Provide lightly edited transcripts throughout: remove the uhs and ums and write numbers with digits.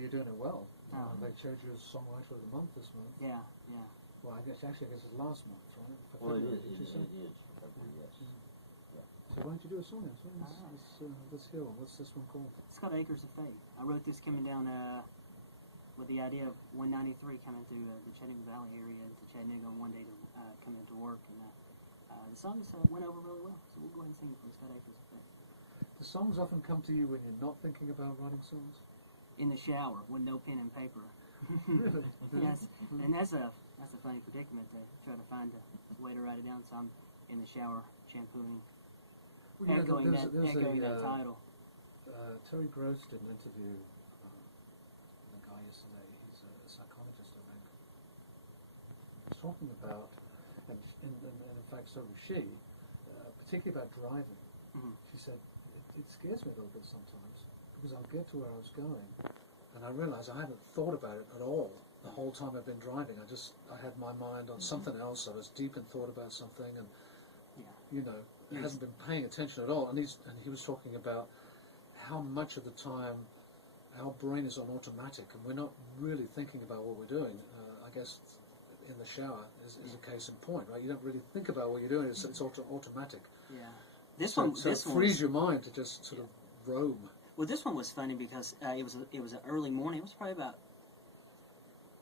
you're doing it well. Oh. They chose you as Songwriter of the Month this month. Yeah, yeah. Well, I guess actually this is last month, right? Well, it February, is. did you say? It is for February, yes. So why don't you do a song then? So Alright. let's hear one. What's this one called? It's called Acres of Faith. I wrote this coming down with the idea of 193 coming through the Chattanooga Valley area to Chattanooga on one day to come into work. And the songs went over really well, so we'll go ahead and sing it. It's called Acres of Faith. Do songs often come to you when you're not thinking about writing songs? In the shower with no pen and paper. Really? Yes, and that's a funny predicament to try to find a way to write it down. So I'm in the shower shampooing, echoing that title. Terry Gross did an interview with a guy yesterday. He's a psychologist, I think. He's talking about, and in fact so was she, particularly about driving. Mm-hmm. She said, it scares me a little bit sometimes, because I'll get to where I was going, and I realise I haven't thought about it at all the whole time I've been driving. I had my mind on something else. I was deep in thought about something, and you know, I hasn't been paying attention at all. And he was talking about how much of the time our brain is on automatic, and we're not really thinking about what we're doing. I guess in the shower is a case in point, right? You don't really think about what you're doing. It's automatic. Yeah. This So one it frees your mind to just sort of roam. Well, this one was funny because it was an early morning. It was probably about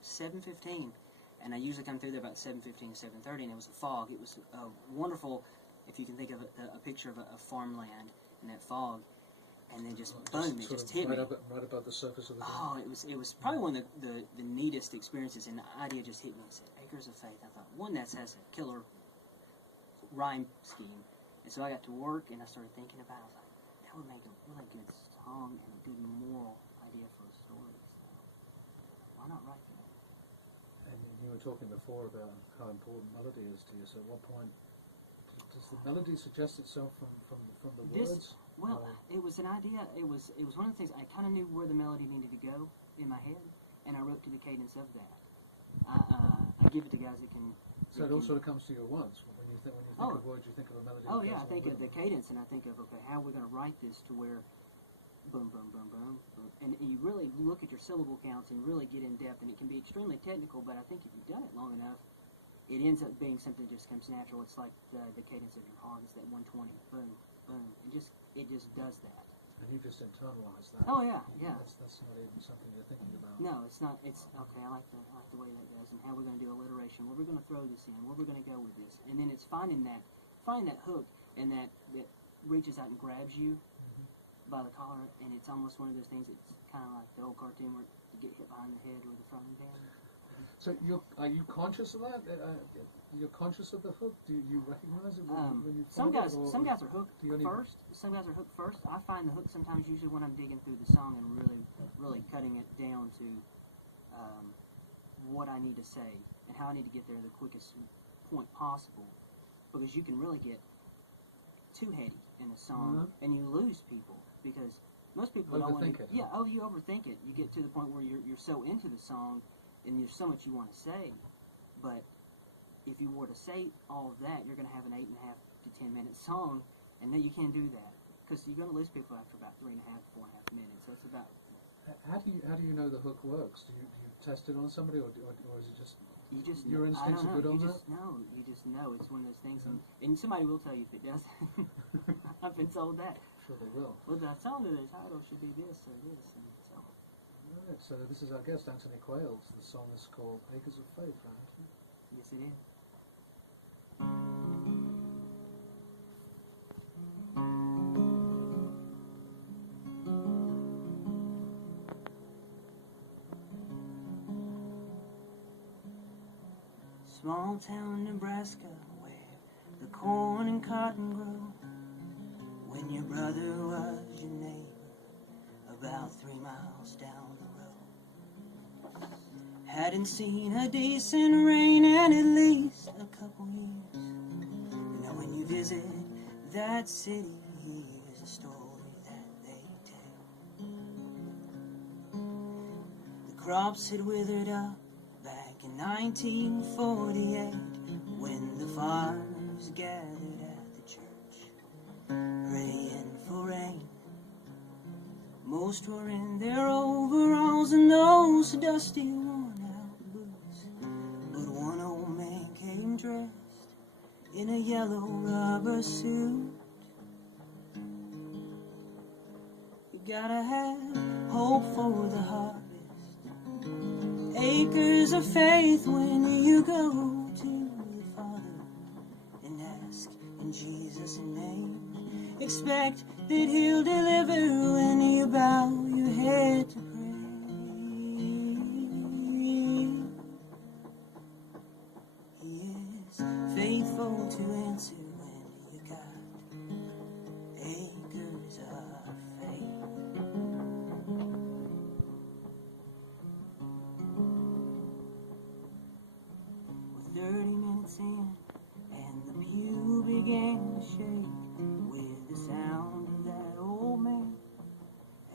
7:15, and I usually come through there about 7:15, 7:30, and it was a fog. It was wonderful, if you can think of a picture of a farmland in that fog, and then just boom, it just hit me. Right above the surface of the ground. Oh, it was probably one of the neatest experiences, and the idea just hit me. I said, Acres of Faith. I thought, one, that has a killer rhyme scheme, and so I got to work, and I started thinking about it. I was like, that would make a really good song and a good moral idea for a story. So why not write that? And you were talking before about how important melody is to you. So at what point does the melody suggest itself from the words? Well, it was an idea. It was one of the things I kind of knew where the melody needed to go in my head, and I wrote to the cadence of that. I give it to guys that can. So it all sort of comes to you at once. When you think of words, you think of a melody. Oh yeah, I think of the cadence, and I think of, okay, how are we going to write this to where boom, boom, boom, boom, boom, and you really look at your syllable counts and really get in depth, and it can be extremely technical, but I think if you've done it long enough, it ends up being something that just comes natural. It's like the cadence of your heart is that 120, boom, boom, it just does that. And you've just internalized that. Oh yeah, yeah. That's not even something you're thinking about. No, it's not. It's okay. I like the way that goes, and how we're going to do alliteration. Where we're going to throw this in. Where we're going to go with this, and then it's finding that hook, and that reaches out and grabs you by the collar, and it's almost one of those things. It's kind of like the old cartoon where you get hit behind the head or the frying pan. So are you conscious of that? You're conscious of the hook? Do you recognize it when you some find guys it? Some guys are hooked first. Some guys are hooked first. I find the hook sometimes usually when I'm digging through the song and really cutting it down to what I need to say and how I need to get there the quickest point possible, because you can really get too heady in a song and you lose people, because most people don't want to. Overthink it. Yeah, you overthink it. You get to the point where you're so into the song and there's so much you want to say, but if you were to say all of that, you're going to have an 8.5 to 10 minute song, and then you can't do that because you're going to lose people after about 3.5 to 4.5 minutes. So it's about. How do you know the hook works? Do you test it on somebody, or is it just your I instincts don't are know. good on that? You just know. It's one of those things, and somebody will tell you if it does. I've been told that. Sure they will. Well, the song of the title should be this or this, and so. Right, so this is our guest, Anthony Quails. The song is called Acres of Faith, right? Yes, it is. Small town Nebraska, where the corn and cotton grow. When your brother was your neighbor, about 3 miles down the road. Hadn't seen a decent rain in at least a couple years. And now when you visit that city, here's a story that they tell. The crops had withered up back in 1948, when the farmers gathered at the church, praying for rain. Most were in their overalls and those dusty, worn-out boots. But one old man came dressed in a yellow rubber suit. You gotta have hope for the harvest, acres of faith when you go to the Father and ask in Jesus' name. Expect that He'll deliver when you bow your head to pray. He is faithful to answer when you got acres of faith. We're 30 minutes in, and the pew began to shake with the sound of that old man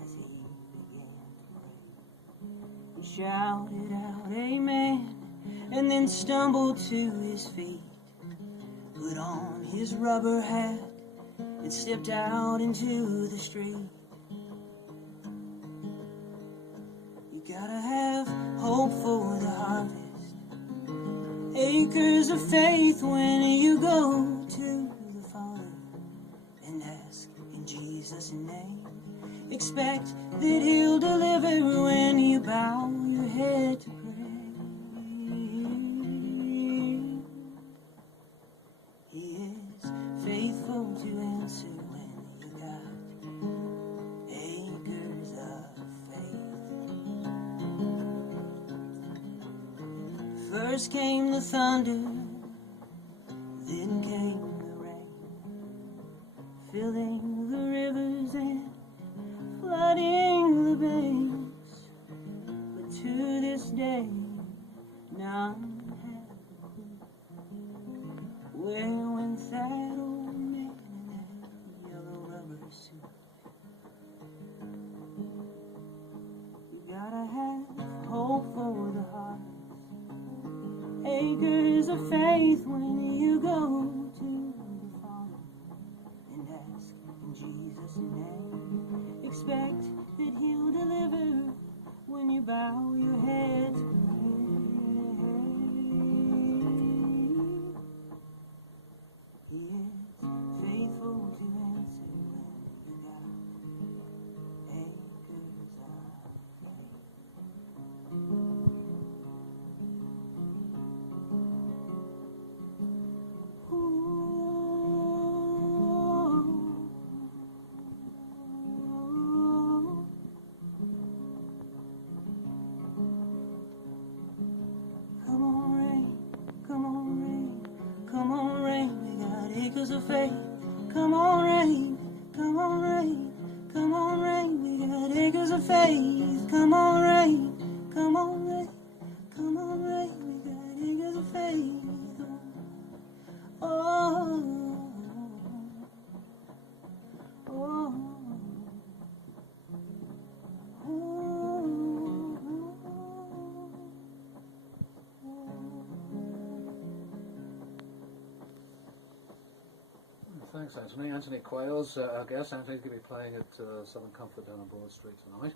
as he began to pray. He shouted out, "Amen," and then stumbled to his feet, put on his rubber hat, and stepped out into the street. You gotta have hope for the harvest, acres of faith when you go to the Father and ask in Jesus' name. Expect that He'll deliver when you bow your head to pray. He is faithful to answer when you got acres of faith. First came the thunder, then came the rain, filling the rivers and flooding the banks. But to this day, none have a clue where went that old man in that yellow rubber suit. You gotta have hope for the harvest, acres of faith when you go to the Father and ask in Jesus' name. Expect that He'll deliver when you bow your head to pray. He is faithful to answer when you got acres of faith. Come on, rain, come on, rain, come on, rain, we got acres of faith. Come on, rain, come on, rain, come on, rain, we got acres of faith. Come on, rain, come on, rain, come on, rain, we got acres of faith. Oh, oh, oh, oh. Thanks, Anthony. Anthony Quayle's our guest. Anthony's going to be playing at Southern Comfort down on Broad Street tonight.